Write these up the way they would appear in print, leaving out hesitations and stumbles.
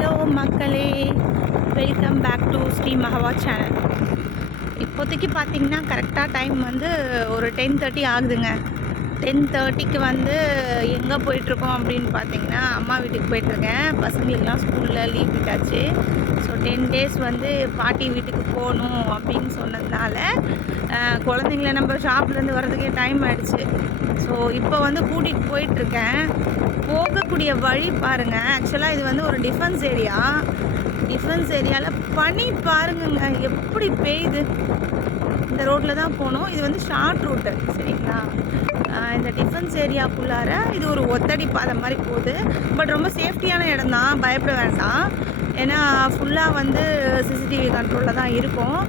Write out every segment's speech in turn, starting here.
Hello மக்களே, welcome back to Sri Mahava channel. இப்போதைக்கு பார்த்தீங்கன்னா கரெக்டாக டைம் வந்து ஒரு 10:30 ஆகுதுங்க. 10:30க்கு வந்து எங்கே போயிட்டுருக்கோம் அப்படின்னு பார்த்தீங்கன்னா, அம்மா வீட்டுக்கு போயிட்டுருக்கேன். பசங்களுக்கெல்லாம் ஸ்கூலில் லீவ் விட்டாச்சு. ஸோ 10 டேஸ் வந்து பாட்டி வீட்டுக்கு போகணும் அப்படின்னு சொன்னதுனால குழந்தைங்கள நம்ம ஷாப்லேருந்து வர்றதுக்கே டைம் ஆகிடுச்சு. ஸோ இப்போ வந்து கூட்டிகிட்டு போயிட்டுருக்கேன். போகக்கூடிய வழி பாருங்கள். ஆக்சுவலாக இது வந்து ஒரு டிஃபென்ஸ் ஏரியாவில் பனி பாருங்கங்க எப்படி பெய்யுது. இந்த ரோட்டில் தான் போகணும். இது வந்து ஷார்ட் ரூட்டு, சரிங்களா? இந்த டிஃபென்ஸ் ஏரியாக்குள்ளார இது ஒரு ஒத்தடி பாதை மாதிரி போகுது. பட் ரொம்ப சேஃப்டியான இடம் தான், பயப்பட வேண்டாம். ஏன்னா ஃபுல்லாக வந்து சிசிடிவி கண்ட்ரோலில் தான் இருக்கும்.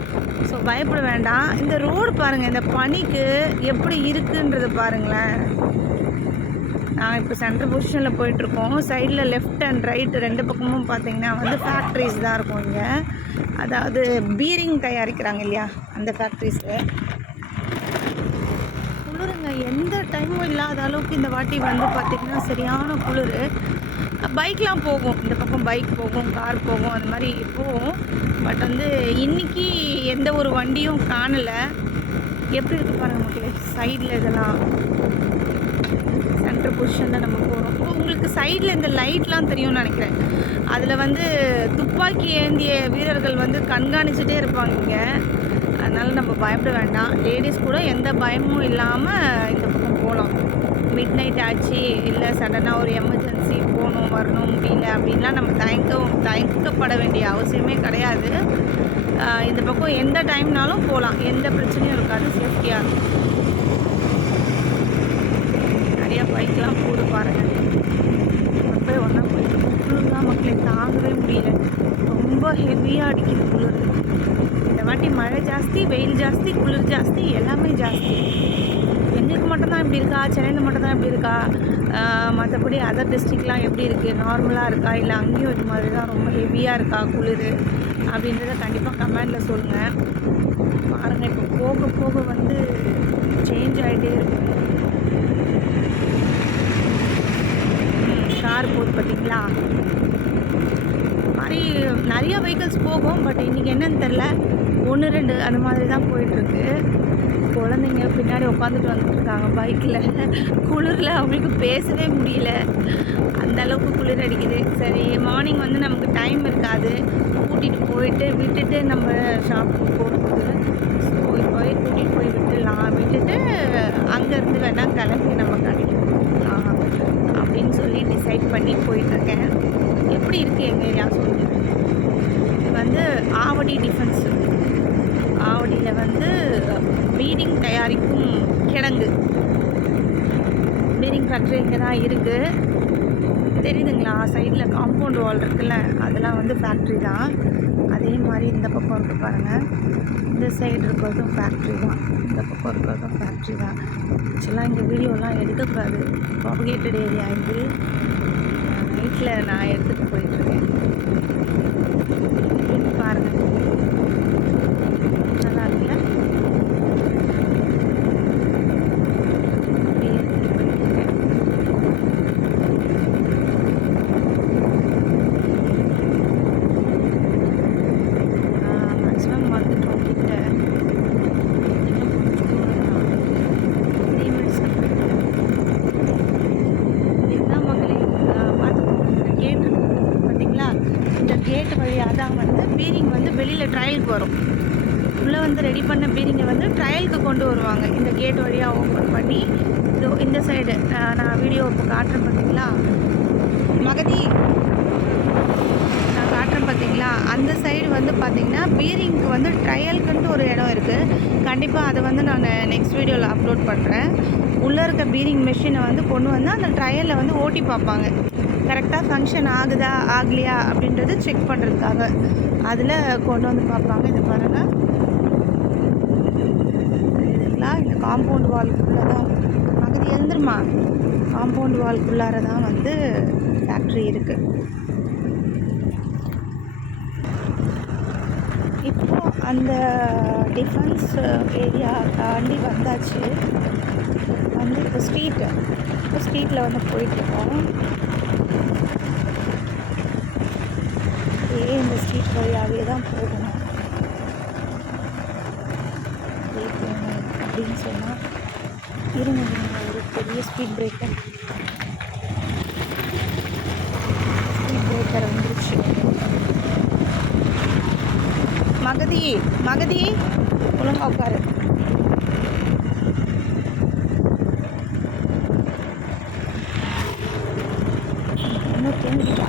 ஸோ பயப்பட வேண்டாம். இந்த ரோடு பாருங்கள், இந்த பனிக்கு எப்படி இருக்குன்றது பாருங்களேன். நாங்கள் இப்போ சென்ட்ரல் பொசிஷனில் போயிட்டுருக்கோம். சைடில் லெஃப்ட் அண்ட் ரைட் ரெண்டு பக்கமும் பார்த்திங்கன்னா வந்து ஃபேக்ட்ரிஸ் தான் இருக்கும் இங்கே. அதாவது பீரிங் தயாரிக்கிறாங்க இல்லையா, அந்த ஃபேக்ட்ரிஸு. குளிருங்க, எந்த டைமும் இல்லாத அளவுக்கு இந்த வாட்டி வந்து பார்த்திங்கன்னா சரியான குளிர். பைக்லாம் போகும், இந்த பக்கம் பைக் போகும், கார் போகும், அந்த மாதிரி போகும். பட் வந்து இன்றைக்கி எந்த ஒரு வண்டியும் காணலை. எப்படி இருக்குது பாருங்கள் மக்களே, சைடில் இதெல்லாம் சென்ட்ரல் பொசிஷனில் நம்ம போகிறோம். உங்களுக்கு சைடில் இந்த லைட்லாம் தெரியும்னு நினைக்கிறேன். அதில் வந்து துப்பாக்கி ஏந்திய வீரர்கள் வந்து கண்காணிச்சுட்டே இருப்பாங்க இங்கே. அதனால் நம்ம பயப்பட வேண்டாம். லேடிஸ் கூட எந்த பயமும் இல்லாமல் இந்த பக்கம் போகலாம். மிட் நைட் ஆச்சு, இல்லை சடனாக ஒரு எமர்ஜென்சி போகணும் வரணும் முடியல அப்படின்லாம் நம்ம தயக்கப்பட வேண்டிய அவசியமே கிடையாது. இந்த பக்கம் எந்த டைம்னாலும் போகலாம், எந்த பிரச்சனையும் இருக்காது, சேஃப்டியாக இருக்கும். நிறையா பைக்கெலாம் போடு பாருங்கள். போய் ஒன்றா போயிட்டுருக்கோம். குளிர் தான் மக்களே, தாங்கவே முடியல. ரொம்ப ஹெவியாக அடிக்குது குளிர். இந்த வாட்டி மழை ஜாஸ்தி, வெயில் ஜாஸ்தி, குளிர் ஜாஸ்தி, எல்லாமே ஜாஸ்தி. எங்களுக்கு மட்டும்தான் இப்படி இருக்கா, சென்னையில் மட்டும்தான் இப்படி இருக்கா, மற்றபடி அதர் டிஸ்ட்ரிக்ட்லாம் எப்படி இருக்குது, நார்மலாக இருக்கா, இல்லை அங்கேயும் இது மாதிரி தான் ரொம்ப ஹெவியாக இருக்கா குளிர் அப்படின்றத கண்டிப்பாக கமெண்டில் சொல்லுங்கள். பாருங்கள், இப்போ போக போக வந்து சேஞ்ச் ஆகிட்டே இருக்கும். கார் போகுது பார்த்தீங்களா, மாதிரி நிறைய வெஹிக்கிள்ஸ் போகும். பட் இன்றைக்கி என்னன்னு தெரில, 1-2 அந்த மாதிரி தான் போயிட்டுருக்கு. குழந்தைங்க பின்னாடி உட்காந்துட்டு வந்துட்டுருக்காங்க பைக்கில். குளிரில் அவங்களுக்கு பேசவே முடியல, அந்த அளவுக்கு குளிர் அடிக்குது. சரி, மார்னிங் வந்து நமக்கு டைம் இருக்காது, கூட்டிகிட்டு போயிட்டு விட்டுட்டு நம்ம ஷாப்புக்கு போகிறதுக்கு. ஸோ இப்போவே கூட்டிகிட்டு போய் விட்டுட்டு அங்கேருந்து வேணால் கிளம்பி நம்ம கடைக்கு போகலாம் அப்படின்னு சொல்லி டிசைட் பண்ணி போயிட்டுருக்கேன். எப்படி இருக்குது எங்கள் ஏரியா சொல்லுங்கள். இது வந்து ஆவடி டிஃபென்ஸு. ஆவடியில் வந்து பீரிங் தயாரிக்கும் கிடங்கு, பீரிங் ஃபேக்ட்ரி இங்கே தான் இருக்குது. தெரியுதுங்களா, சைடில் காம்பவுண்ட் வால் இருக்குல்ல, அதெல்லாம் வந்து ஃபேக்ட்ரி தான். அதே மாதிரி இந்த பக்கம் இருக்குது பாருங்கள், இந்த சைடு இருக்கிறதும் ஃபேக்ட்ரி தான், இந்த பக்கம் இருக்கிறதும் ஃபேக்ட்ரி தான். ஆக்சுவலாக இங்கே வீடியோலாம் எடுக்கக்கூடாது, ப்ராபகேட்டட் ஏரியா இது. நைட்டில் நான் எடுத்துகிட்டு போயிட்டுருக்கேன். பாருங்கள், நல்லா இருக்குல்ல. மேக்ஸிமம் வந்துட்டோம் கிட்ட. இதுதான் மக்களே, பார்த்துக்கோங்க. கேட் பார்த்தீங்களா, இந்த கேட் வழியாக தான் வந்து பீரிங் வந்து வெளியில் ட்ரையலுக்கு வரும். உள்ளே வந்து ரெடி பண்ண பீரிங்கை வந்து ட்ரையலுக்கு கொண்டு வருவாங்க. இந்த கேட் வழியாக ஓப்பன் பண்ணி இந்த சைடு நான் வீடியோ இப்போ காட்டுறேன் பார்த்தீங்களா, மகதி நான் காட்டுறேன் பார்த்தீங்களா, அந்த சைடு வந்து பார்த்திங்கன்னா பீரிங்க்கு வந்து ட்ரையலுக்குன்ட்டு ஒரு இடம் இருக்குது. கண்டிப்பாக அதை வந்து நான் நெக்ஸ்ட் வீடியோவில் அப்லோட் பண்ணுறேன். உள்ளே இருக்க பீரிங் மெஷினை வந்து கொண்டு வந்து அந்த ட்ரையலில் வந்து ஓட்டி பார்ப்பாங்க. கரெக்டாக ஃபங்க்ஷன் ஆகுதா ஆகலையா அப்படின்றது செக் பண்ணுறதுக்காக அதில் கொண்டு வந்து பார்ப்பாங்க. இது பாருங்கள், இதுங்களா, இந்த காம்பவுண்ட் வால்குள்ளே தான் மகதி எழுந்துருமா, காம்பவுண்ட் வால்குள்ளார தான் வந்து ஃபேக்ட்ரி இருக்குது. இப்போது அந்த டிஃபென்ஸ் ஏரியா தாண்டி வந்தாச்சு. வந்து இப்போ ஸ்ட்ரீட்டில் வந்து போயிட்டுருக்கோம். அப்படியே இந்த ஸ்ட்ரீட் வழியாகவே தான் போகணும். அப்படியே போகணும் அப்படின்னு சொன்னால் இருங்க ஒரு பெரிய ஸ்பீட் பிரேக்கர் வந்துருச்சு. மகதி ஒழுங்கா உட்காரு. இன்னும் தூங்கிட்டா,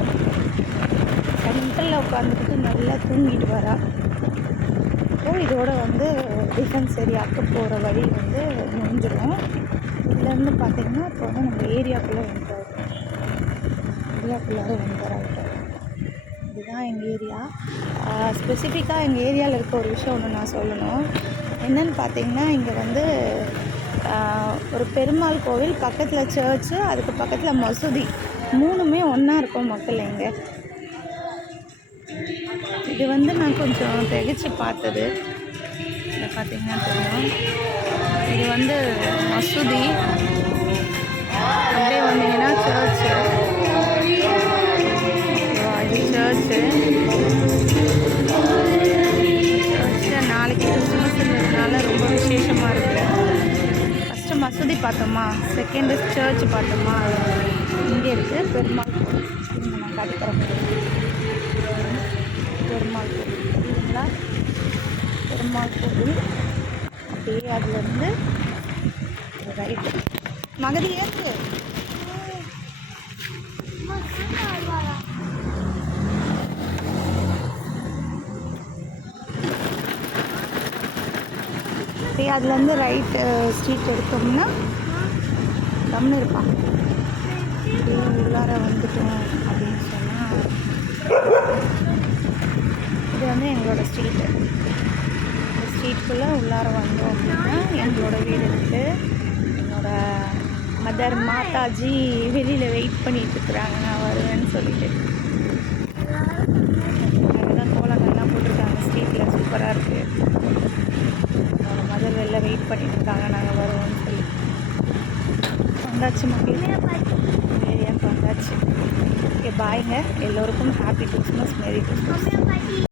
சென்டரில் உட்காந்துக்கிட்டு நல்லா தூங்கிட்டு வரா. இப்போ இதோட வந்து டிஃபென்ஸ் ஏரியாவுக்கு போகிற வழி வந்து முடிஞ்சிடும். இதுலேருந்து பார்த்திங்கன்னா இப்போ வந்து நம்ம ஏரியாக்குள்ளே வந்துடுறோம். இதுதான் எங்கள் ஏரியா. ஸ்பெசிஃபிக்காக எங்கள் ஏரியாவில் இருக்க ஒரு விஷயம் ஒன்று நான் சொல்லணும். என்னென்னு பார்த்திங்கன்னா இங்கே வந்து ஒரு பெருமாள் கோவில், பக்கத்தில் சர்ச்சு, அதுக்கு பக்கத்தில் மசூதி, மூணுமே ஒன்றா இருக்கும் மக்கள் இங்கே. இது வந்து நான் கொஞ்சம் திகைச்சு பார்த்தது. இதை பார்த்திங்கன்னா தெரியும், இது வந்து மசூதி, அப்படியே வந்தீங்கன்னா சர்ச்சு. சர்ச்சில் நாளைக்கு கிறிஸ்துமஸ்ன்றதுனால ரொம்ப விசேஷமாக இருக்குது. ஃபஸ்ட்டு மசூதி பார்த்தோமா, செகண்டு சர்ச் பார்த்தோமா, இங்கே இருக்குது பெருமாள் கோவில். இங்கே நான் காட்டிக்கிறேன். பெருமாள் கோவில் தெரியுங்களா? பெருமாள் கோவில். அப்படியே அதுலேருந்து ரைட்டு மகதி ஏற்று அப்படியே அதுலேருந்து ரைட்டு ஸ்ட்ரீட் எடுத்தோம்னா கம்னு இருப்பான். அப்படியே உள்ளார வந்துட்டோம் அப்படின்னு சொன்னால் இது வந்து எங்களோட ஸ்ட்ரீட்டு. இந்த ஸ்ட்ரீட்குள்ளே உள்ளார வந்தோம் அப்படின்னா எங்களோட வீடு இருக்குது. என்னோடய மதர் மாதாஜி வெளியில் வெயிட் பண்ணிகிட்ருக்குறாங்க, நான் வருவேன்னு சொல்லிட்டு. அங்கெல்லாம் கோலங்கள்லாம் போட்டிருக்காங்க ஸ்ட்ரீட்டில், சூப்பராக இருக்குது. என்னோடய மதர் வெளில வெயிட் பண்ணிகிட்ருக்காங்க, நாங்கள் வருவோம்னு சொல்லி. வந்தாச்சு மக்கள், ஏரியாவுக்கு வந்தாச்சு. ஓகே பாய்ங்க, எல்லோருக்கும் ஹாப்பி கிறிஸ்மஸ், மேரி கிறிஸ்மஸ்.